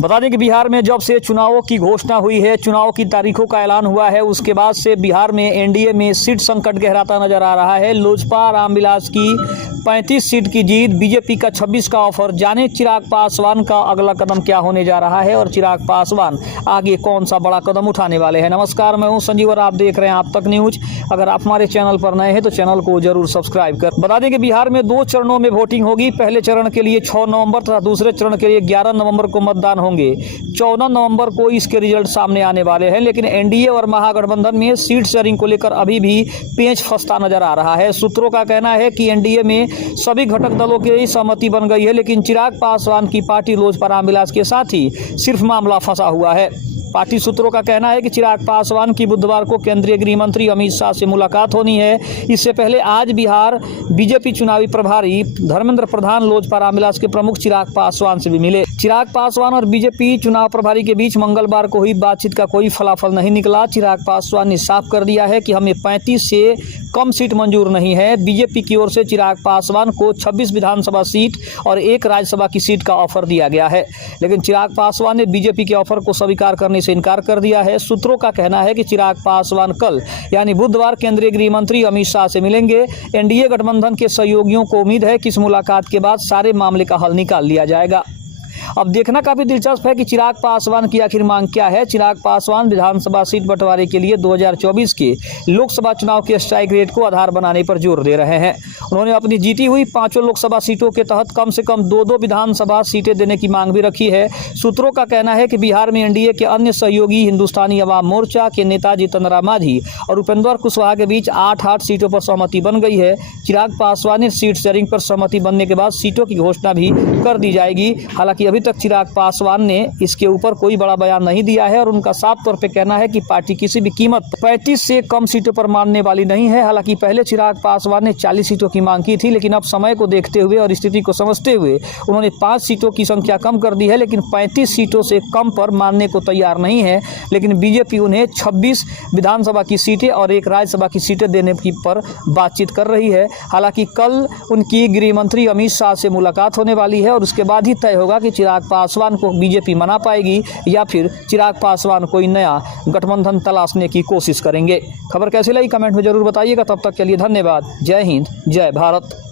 बता दें कि बिहार में जब से चुनावों की घोषणा हुई है, चुनाव की तारीखों का ऐलान हुआ है, उसके बाद से बिहार में एनडीए में सीट संकट गहराता नजर आ रहा है। लोजपा रामविलास की 35 सीट की जीत, बीजेपी का 26 का ऑफर। जाने चिराग पासवान का अगला कदम क्या होने जा रहा है और चिराग पासवान आगे कौन सा बड़ा कदम उठाने वाले हैं। नमस्कार, मैं हूं संजीव और आप देख रहे हैं आप तक न्यूज। अगर आप हमारे चैनल पर नए हैं तो चैनल को जरूर सब्सक्राइब कर। बता दें कि बिहार में 2 चरणों में वोटिंग होगी। पहले चरण के लिए 6 नवंबर तथा दूसरे चरण के लिए 11 नवंबर को मतदान होंगे। 14 नवंबर को इसके रिजल्ट सामने आने वाले हैं। लेकिन एनडीए और महागठबंधन में सीट शेयरिंग को लेकर अभी भी पेंच फंसता नजर आ रहा है। सूत्रों का कहना है कि एनडीए में सभी घटक दलों की सहमति बन गई है, लेकिन चिराग पासवान की पार्टी लोजपा रामविलास के साथ ही सिर्फ मामला फंसा हुआ है। पार्टी सूत्रों का कहना है कि चिराग पासवान की बुधवार को केंद्रीय गृह मंत्री अमित शाह से मुलाकात होनी है। इससे पहले आज बिहार बीजेपी चुनावी प्रभारी धर्मेंद्र प्रधान लोजपा रामविलास के प्रमुख चिराग पासवान से भी मिले। चिराग पासवान और बीजेपी चुनाव प्रभारी के बीच मंगलवार को हुई बातचीत का कोई फलाफल नहीं निकला। चिराग पासवान ने साफ कर दिया है कि हमें 35 से कम सीट मंजूर नहीं है। बीजेपी की ओर से चिराग पासवान को 26 विधानसभा सीट और 1 राज्यसभा की सीट का ऑफर दिया गया है, लेकिन चिराग पासवान ने बीजेपी के ऑफर को स्वीकार करने से इनकार कर दिया है। सूत्रों का कहना है कि चिराग पासवान कल यानी बुधवार केंद्रीय गृह मंत्री अमित शाह से मिलेंगे। एनडीए गठबंधन के सहयोगियों को उम्मीद है कि इस मुलाकात के बाद सारे मामले का हल निकाल लिया जाएगा। अब देखना काफी दिलचस्प है कि चिराग पासवान की आखिर मांग क्या है। चिराग पासवान विधानसभा सीट बंटवारे के लिए 2024 के लोकसभा चुनाव के स्ट्राइक रेट को आधार बनाने पर जोर दे रहे हैं। उन्होंने अपनी जीती हुई 5 लोकसभा सीटों के तहत कम से कम 2 विधानसभा सीटें देने की मांग भी रखी है। सूत्रों का कहना है कि बिहार में एनडीए के अन्य सहयोगी हिंदुस्तानी अवाम मोर्चा के नेता जितेंद्र मांझी और उपेंद्र कुशवाहा के बीच 8 सीटों पर सहमति बन गई है। चिराग पासवान ने सीट शेयरिंग पर सहमति बनने के बाद सीटों की घोषणा भी कर दी जाएगी। हालांकि अभी तक चिराग पासवान ने इसके ऊपर कोई बड़ा बयान नहीं दिया है और उनका साफ तौर पे कहना है कि पार्टी किसी भी कीमत 35 से कम सीटों पर मानने वाली नहीं है। हालांकि पहले चिराग पासवान ने 40 सीटों की मांग की थी, लेकिन अब समय को देखते हुए और स्थिति को समझते हुए उन्होंने 5 सीटों की संख्या कम कर दी है, लेकिन 35 सीटों से कम पर मानने को तैयार नहीं है। लेकिन बीजेपी उन्हें 26 विधानसभा की सीटें और 1 राज्यसभा की सीटें देने की पर बातचीत कर रही है। हालांकि कल उनकी गृह मंत्री अमित शाह से मुलाकात होने वाली है और उसके बाद ही तय होगा कि चिराग पासवान को बीजेपी मना पाएगी या फिर चिराग पासवान कोई नया गठबंधन तलाशने की कोशिश करेंगे। खबर कैसी लगी कमेंट में जरूर बताइएगा। तब तक के लिए धन्यवाद। जय हिंद, जय भारत।